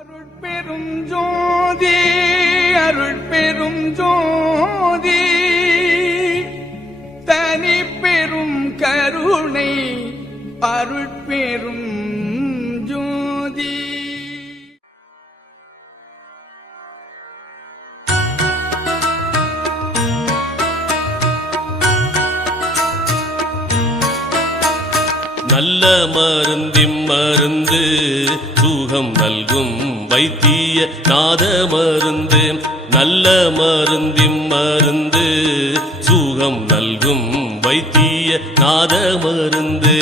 அருட்பெரும் ஜோதி அருட்பெரும் ஜோதி தனி பெரும் கருணை அருட்பெரும் ஜோதி. நல்ல மருந்திம் மருந்து சுகம் நல்கும் வைத்திய நாத மருந்து. நல்ல மருந்திம் மருந்து சுகம் நல்கும் வைத்திய நாத மருந்து.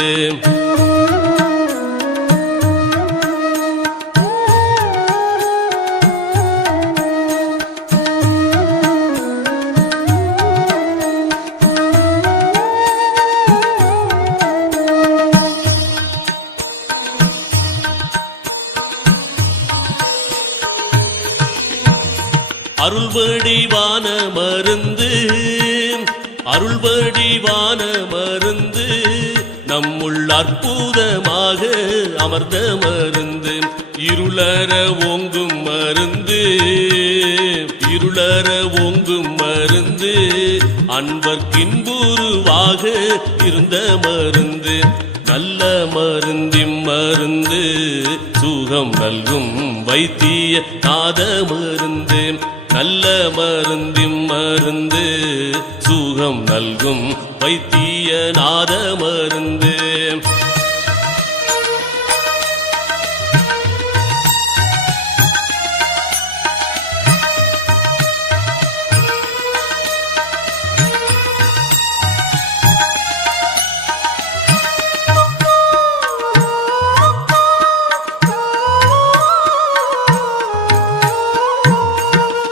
அருள்வடிவான மருந்து அருள்வடிவான மருந்து நம்முள் அற்புதமாக அமர்ந்த மருந்து. இருளற ஓங்கும் மருந்து இருளற ஓங்கும் மருந்து அன்பர்க்கின்புருவாக இருந்த மருந்து. நல்ல மருந்திம் மருந்து சுகம் நல்கும் வைத்திய நாத மருந்து. நல்ல மருந்திம் மருந்து சுகம் நல்கும் வைத்திய நாத மருந்து.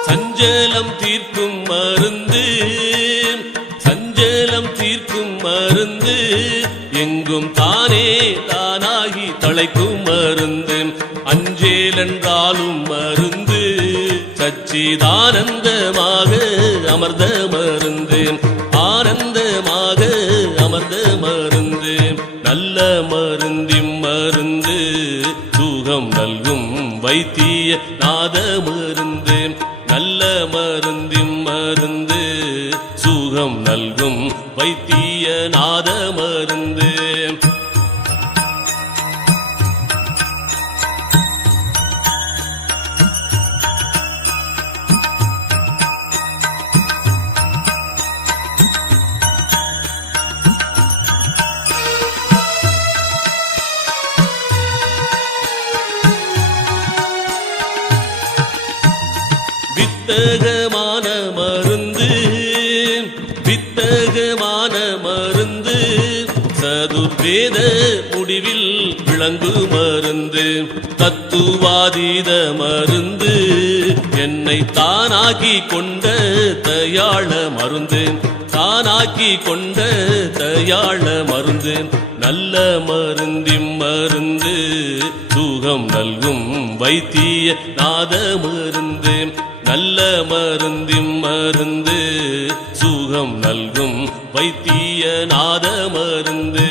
சஞ்சலம் தீர்க்கும் மருந்து சஞ்சலம் தீர்க்கும் மருந்து எங்கும் தானே தானாகி தழைக்கும் மருந்து. அஞ்சேல் என்றாலும் மருந்து சச்சிதானந்தமாக அமர்ந்த மருந்து. ஆனந்தமாக அமர்ந்த மருந்து. நல்ல மருந்திம் மருந்து சுகம் நல்கும் வைத்திய நாத மருந்து. நல்ல மருந்திம் மருந்து சுகம் நல்கும் வைத்திய நாத மருந்து. வித்தகமான மருந்து வித்தகமான மருந்து சதுர்வேத முடிவில் விளங்கு மருந்து. தத்துவாதீத மருந்து என்னை தானாக்கி கொண்ட தயாள மருந்து. தானாக்கி கொண்ட தயாள மருந்து. நல்ல மருந்திம் மருந்து சுகம் நல்கும் வைத்திய நாத மருந்து. நல்ல மருந்திம் மருந்து சுகம் நல்கும் வைத்திய நாத மருந்து.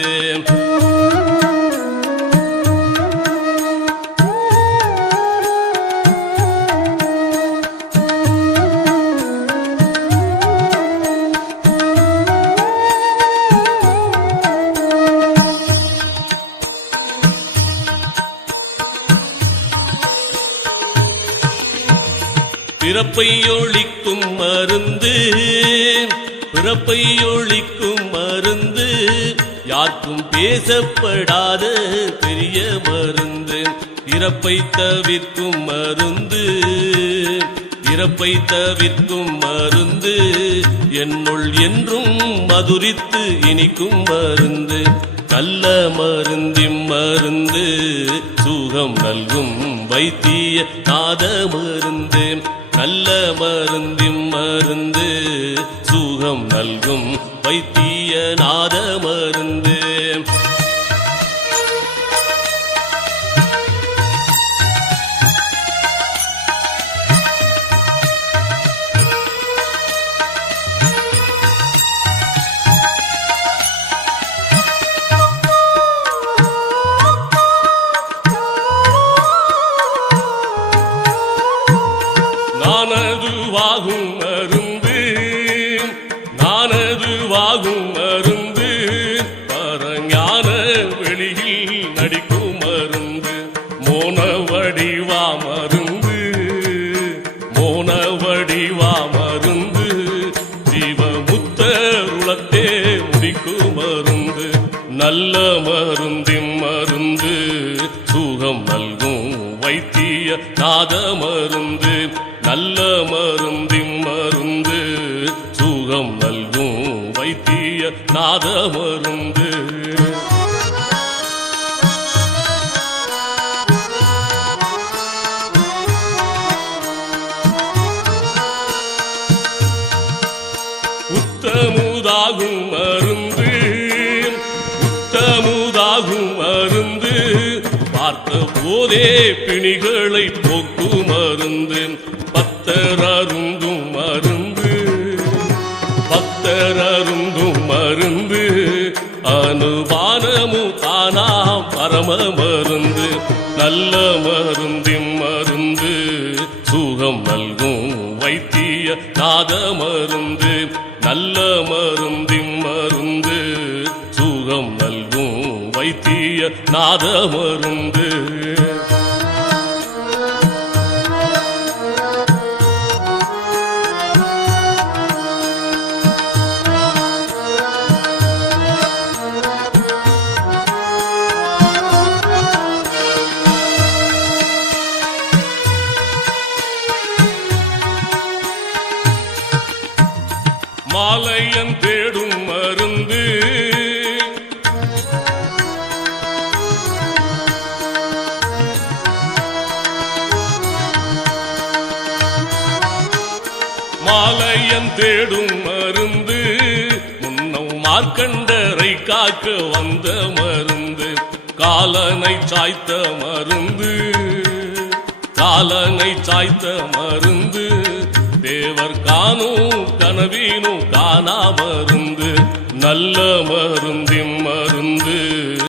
பிறப்பை ஒழிக்கும் மருந்து பிறப்பை ஒழிக்கும் மருந்து யாருக்கும் பேசப்படாத பெரிய மருந்து. இறப்பை தவிர்க்கும் மருந்து இறப்பை தவிர்க்கும் மருந்து என்னுள் என்றும் மதுரித்து இனிக்கும் மருந்து. நல்ல மருந்திம் மருந்து சுகம் நல்கும் வைத்திய நாத மருந்து. நல்ல மருந்திம் மருந்து சுகம் நல்கும் வைத்திய நாத மருந்து. வாகும் மருந்து நானது வாகும் மருந்து பரஞான வெளியில் நடிக்கும் மருந்து மோன வடிவா மருந்து மோன வடிவா மருந்து ஜீவமுத்தருளத்தே முடிக்கும் மருந்து நல்ல மருந்தின் மருந்து சுகம் நல்கும் வைத்திய நாத மருந்து நல்ல மருந்தின் மருந்து சுகம் நல்கும் வைத்திய நாத மருந்து உத்தமுதாகும் மருந்து உத்தமுதாகும் மருந்து பார்த்த போதே பிணிகளை போக்கும் மருந்து பத்தர் அருந்தும் மருந்து பக்தர் அருந்தும் மருந்து அனுபானமு தானாம் பரம மருந்து நல்ல மருந்தின் மருந்து சுகம் நல்கும் வைத்திய நாத மருந்து நல்ல மருந்தின் மருந்து சுகம் நல்கும் வைத்திய நாத மருந்து மாலையன் தேடும் மருந்து மாலையன் தேடும் மருந்து முன்னம் மார்க்கண்டரை காக்க வந்த மருந்து காலனை சாய்த்த மருந்து காலனை சாய்த்த மருந்து தேவர் காணும் கனவீனும் காணா மருந்து நல்ல மருந்தின் மருந்து